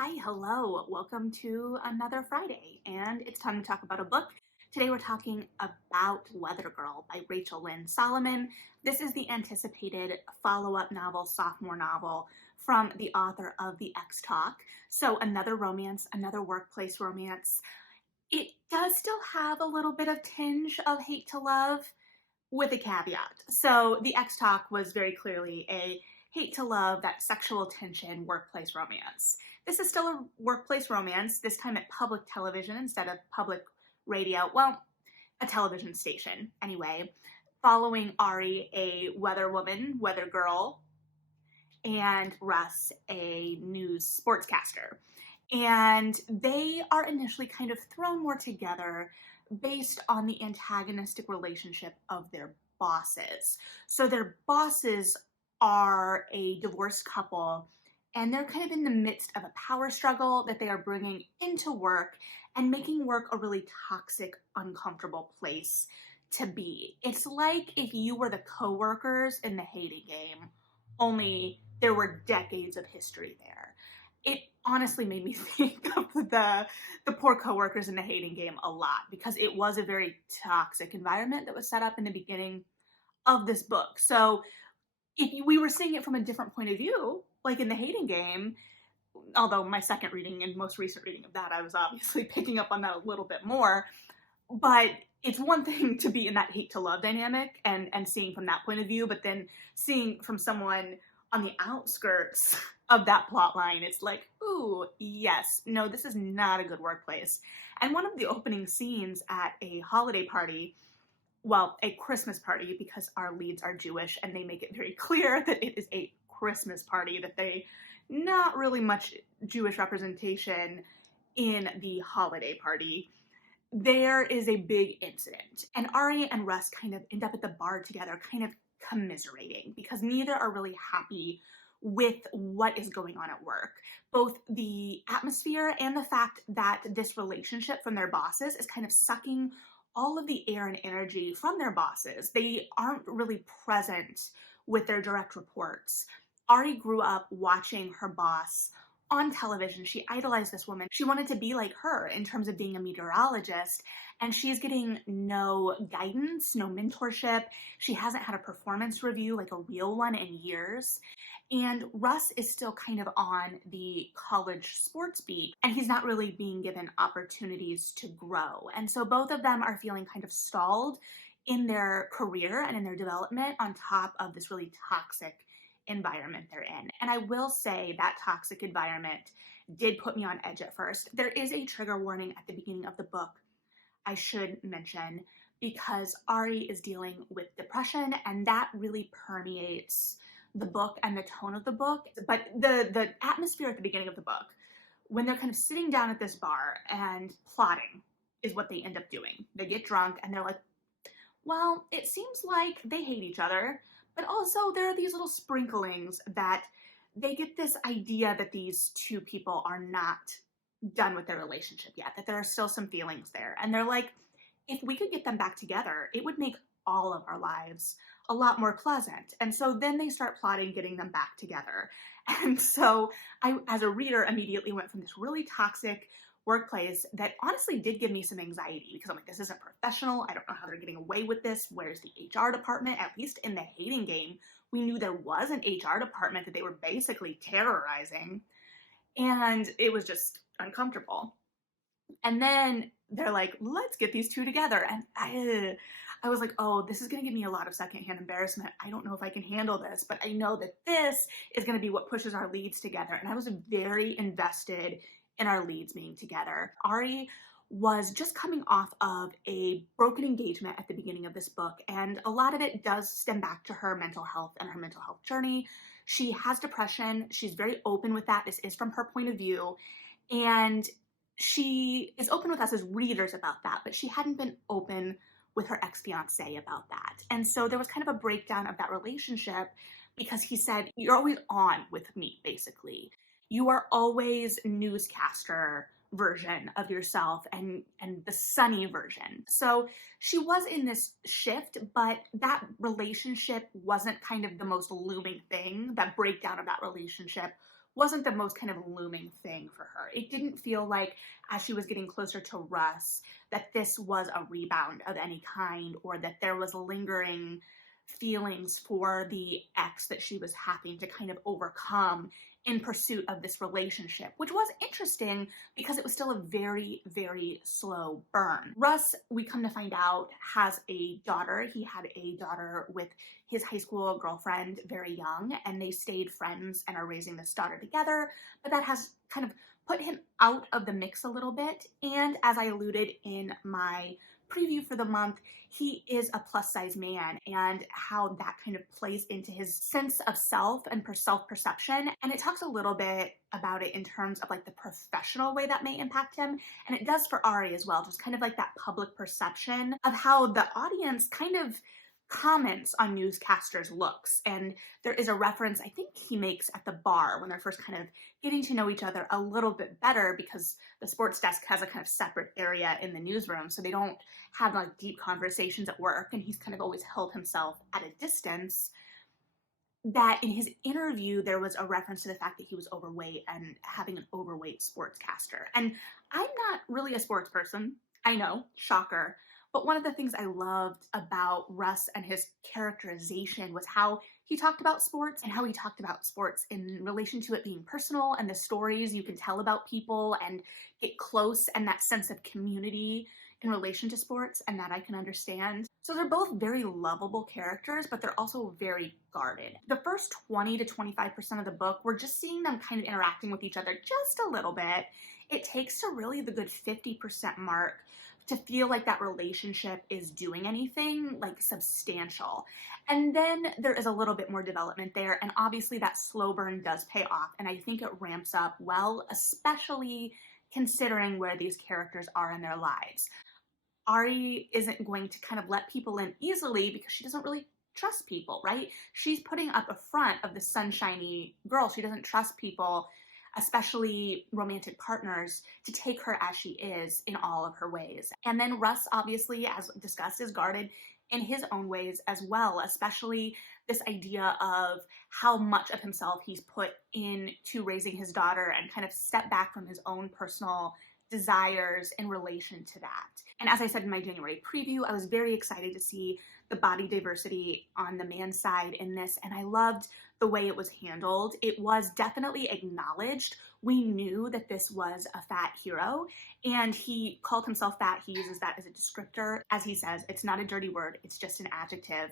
Hi, hello. Welcome to another Friday, and it's time to talk about a book. Today we're talking about Weather Girl by Rachel Lynn Solomon. This is the anticipated follow-up novel, sophomore novel from the author of The X Talk. So another romance, another workplace romance. It does still have a little bit of tinge of hate to love with a caveat. So The X Talk was very clearly a hate to love, that sexual tension workplace romance. This is still a workplace romance, this time at public television instead of public radio. Well, a television station anyway, following Ari, a weather woman, weather girl, and Russ, a news sportscaster. And they are initially kind of thrown more together based on the antagonistic relationship of their bosses. So their bosses are a divorced couple, and they're kind of in the midst of a power struggle that they are bringing into work and making work a really toxic, uncomfortable place to be. It's like if you were the coworkers in the Hating Game, only there were decades of history there. It honestly made me think of the poor coworkers in the Hating Game a lot because it was a very toxic environment that was set up in the beginning of this book. So if we were seeing it from a different point of view, like in the Hating Game, although my second reading and most recent reading of that, I was obviously picking up on that a little bit more. But it's one thing to be in that hate to love dynamic and seeing from that point of view, but then seeing from someone on the outskirts of that plot line, it's like, ooh, yes, no, this is not a good workplace. And one of the opening scenes at a holiday party, well, a Christmas party, because our leads are Jewish and they make it very clear that it is a Christmas party, that they not really much Jewish representation in the holiday party. There is a big incident, and Ari and Russ kind of end up at the bar together, kind of commiserating because neither are really happy with what is going on at work. Both the atmosphere and the fact that this relationship from their bosses is kind of sucking all of the air and energy from their bosses. They aren't really present with their direct reports. Ari grew up watching her boss on television. She idolized this woman. She wanted to be like her in terms of being a meteorologist, and she's getting no guidance, no mentorship. She hasn't had a performance review, like a real one, in years. And Russ is still kind of on the college sports beat, and he's not really being given opportunities to grow. And so both of them are feeling kind of stalled in their career and in their development on top of this really toxic environment they're in. And I will say that toxic environment did put me on edge at first. There is a trigger warning at the beginning of the book I should mention because Ari is dealing with depression, and that really permeates the book and the tone of the book. But the atmosphere at the beginning of the book, when they're kind of sitting down at this bar and plotting, is what they end up doing. They get drunk and they're like, well, it seems like they hate each other, but also there are these little sprinklings that they get this idea that these two people are not done with their relationship yet, that there are still some feelings there. And they're like, if we could get them back together, it would make all of our lives a lot more pleasant. And so then they start plotting getting them back together. And so I, as a reader, immediately went from this really toxic workplace that honestly did give me some anxiety because I'm like, this isn't professional. I don't know how they're getting away with this. Where's the HR department? At least in the Hating Game, we knew there was an HR department that they were basically terrorizing. And it was just uncomfortable. And then they're like, let's get these two together. And I was like, oh, this is going to give me a lot of secondhand embarrassment. I don't know if I can handle this, but I know that this is going to be what pushes our leads together. And I was very invested in our leads being together. Ari was just coming off of a broken engagement at the beginning of this book, and a lot of it does stem back to her mental health and her mental health journey. She has depression. She's very open with that. This is from her point of view. And she is open with us as readers about that, but she hadn't been open with her ex-fiance about that. And so there was kind of a breakdown of that relationship because he said, you're always on with me, basically. You are always newscaster version of yourself and the sunny version. So she was in this shift, but that relationship wasn't kind of the most looming thing. That breakdown of that relationship wasn't the most kind of looming thing for her. It didn't feel like, as she was getting closer to Russ, that this was a rebound of any kind, or that there was lingering feelings for the ex that she was having to kind of overcome in pursuit of this relationship, which was interesting because it was still a very, very slow burn. Russ, we come to find out, has a daughter. He had a daughter with his high school girlfriend very young, and they stayed friends and are raising this daughter together, but that has kind of put him out of the mix a little bit. And as I alluded in my preview for the month, he is a plus size man, and how that kind of plays into his sense of self and self-perception. And it talks a little bit about it in terms of like the professional way that may impact him. And it does for Ari as well, just kind of like that public perception of how the audience kind of comments on newscasters' looks. And there is a reference I think he makes at the bar when they're first kind of getting to know each other a little bit better, because the sports desk has a kind of separate area in the newsroom, so they don't have like deep conversations at work, and he's kind of always held himself at a distance. That in his interview there was a reference to the fact that he was overweight and having an overweight sportscaster. And I'm not really a sports person, I know, shocker. But one of the things I loved about Russ and his characterization was how he talked about sports, and how he talked about sports in relation to it being personal and the stories you can tell about people and get close, and that sense of community in relation to sports, and that I can understand. So they're both very lovable characters, but they're also very guarded. The first 20 to 25% of the book, we're just seeing them kind of interacting with each other just a little bit. It takes to really the good 50% mark to feel like that relationship is doing anything like substantial. And then there is a little bit more development there, and obviously that slow burn does pay off, and I think it ramps up well, especially considering where these characters are in their lives. Ari isn't going to kind of let people in easily because she doesn't really trust people, right? She's putting up a front of the sunshiny girl. She doesn't trust people, especially romantic partners, to take her as she is in all of her ways. And then Russ, obviously, as discussed, is guarded in his own ways as well, especially this idea of how much of himself he's put into raising his daughter and kind of step back from his own personal desires in relation to that. And as I said in my January preview, I was very excited to see the body diversity on the man's side in this, and I loved the way it was handled. It was definitely acknowledged. We knew that this was a fat hero, and he called himself fat. He uses that as a descriptor. As he says, it's not a dirty word, it's just an adjective.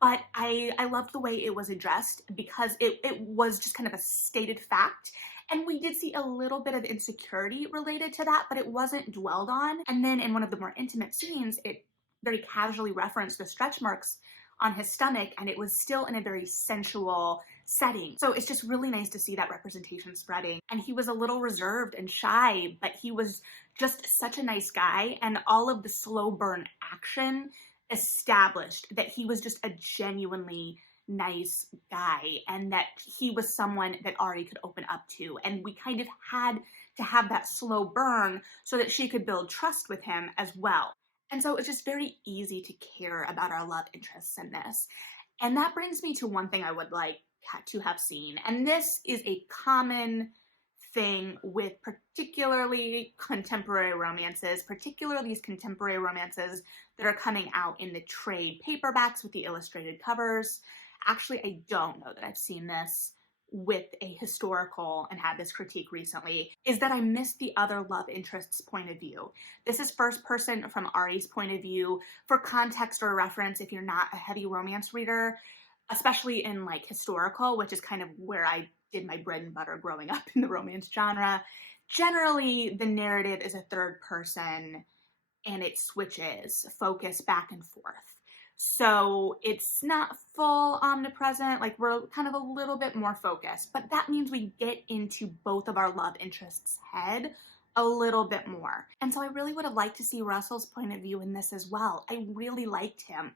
But I loved the way it was addressed, because it was just kind of a stated fact. And we did see a little bit of insecurity related to that, but it wasn't dwelled on. And then in one of the more intimate scenes, it very casually referenced the stretch marks on his stomach, and it was still in a very sensual setting. So it's just really nice to see that representation spreading. And he was a little reserved and shy, but he was just such a nice guy, and all of the slow burn action established that he was just a genuinely nice guy, and that he was someone that Ari could open up to. And we kind of had to have that slow burn so that she could build trust with him as well. And so it's just very easy to care about our love interests in this. And that brings me to one thing I would like to have seen. And this is a common thing with particularly contemporary romances, particularly these contemporary romances that are coming out in the trade paperbacks with the illustrated covers. Actually, I don't know that I've seen this with a historical and had this critique recently, is that I missed the other love interest's point of view. This is first person from Ari's point of view. For context or reference, if you're not a heavy romance reader, especially in like historical, which is kind of where I did my bread and butter growing up in the romance genre, generally the narrative is a third person and it switches focus back and forth. So it's not full omnipresent, like we're kind of a little bit more focused, but that means we get into both of our love interests' head a little bit more. And so I really would have liked to see Russell's point of view in this as well. I really liked him,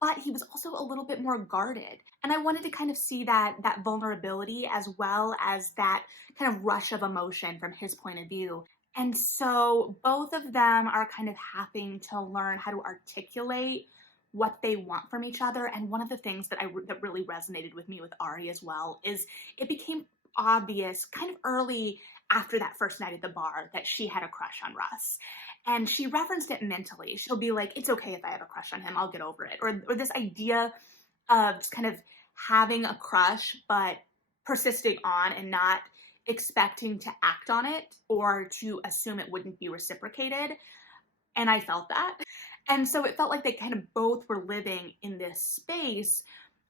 but he was also a little bit more guarded. And I wanted to kind of see that vulnerability as well as that kind of rush of emotion from his point of view. And so both of them are kind of having to learn how to articulate what they want from each other. And one of the things that really resonated with me with Ari as well is it became obvious kind of early after that first night at the bar that she had a crush on Russ. And she referenced it mentally. She'll be like, it's okay if I have a crush on him, I'll get over it. Or this idea of just kind of having a crush, but persisting on and not expecting to act on it or to assume it wouldn't be reciprocated. And I felt that. And so it felt like they kind of both were living in this space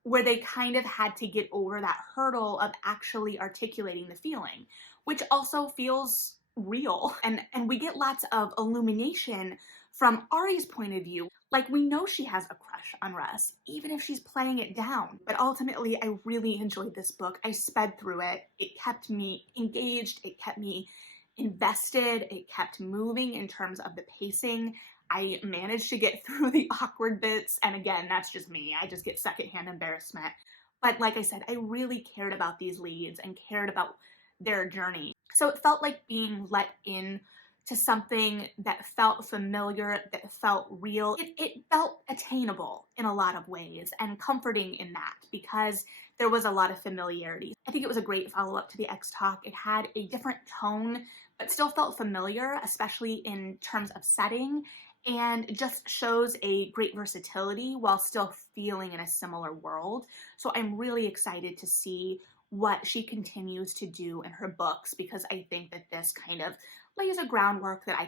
where they kind of had to get over that hurdle of actually articulating the feeling, which also feels real. And we get lots of illumination from Ari's point of view. Like, we know she has a crush on Russ, even if she's playing it down. But ultimately, I really enjoyed this book. I sped through it. It kept me engaged. It kept me invested. It kept moving in terms of the pacing. I managed to get through the awkward bits. And again, that's just me. I just get secondhand embarrassment. But like I said, I really cared about these leads and cared about their journey. So it felt like being let in to something that felt familiar, that felt real. It felt attainable in a lot of ways and comforting in that because there was a lot of familiarity. I think it was a great follow-up to the X-Talk. It had a different tone, but still felt familiar, especially in terms of setting, and just shows a great versatility while still feeling in a similar world. So I'm really excited to see what she continues to do in her books because I think that this kind of lays a groundwork that I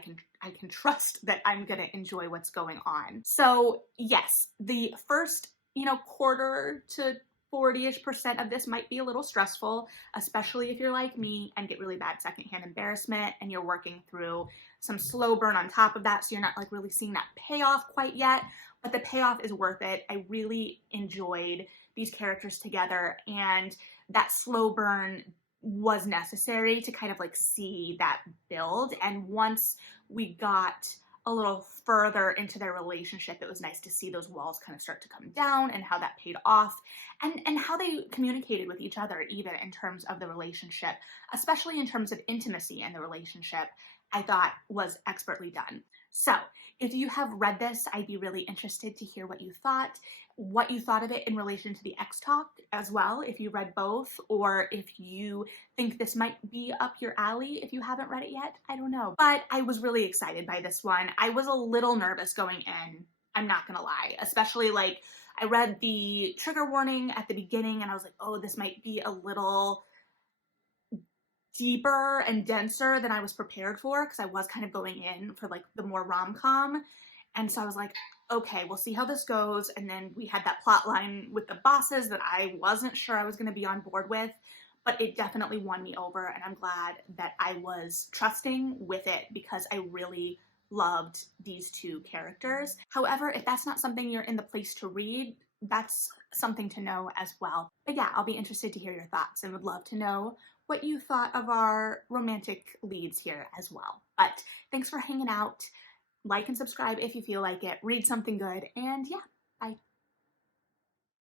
can trust that I'm gonna enjoy what's going on. So yes, the first, quarter to 40-ish% of this might be a little stressful, especially if you're like me and get really bad secondhand embarrassment and you're working through some slow burn on top of that, so you're not like really seeing that payoff quite yet, but the payoff is worth it. I really enjoyed these characters together, and that slow burn was necessary to kind of like see that build. And once we got a little further into their relationship, it was nice to see those walls kind of start to come down and how that paid off and how they communicated with each other, even in terms of the relationship, especially in terms of intimacy in the relationship, I thought was expertly done. So if you have read this, I'd be really interested to hear what you thought of it in relation to the X-Talk as well, if you read both, or if you think this might be up your alley if you haven't read it yet. I don't know. But I was really excited by this one. I was a little nervous going in, I'm not gonna lie, especially like I read the trigger warning at the beginning and I was like, oh, this might be a little deeper and denser than I was prepared for because I was kind of going in for like the more rom-com. And so I was like, okay, we'll see how this goes. And then we had that plot line with the bosses that I wasn't sure I was going to be on board with, but it definitely won me over. And I'm glad that I was trusting with it because I really loved these two characters. However, if that's not something you're in the place to read, that's something to know as well. But yeah, I'll be interested to hear your thoughts and would love to know what you thought of our romantic leads here as well. But thanks for hanging out. Like and subscribe if you feel like it. Read something good, and yeah, bye.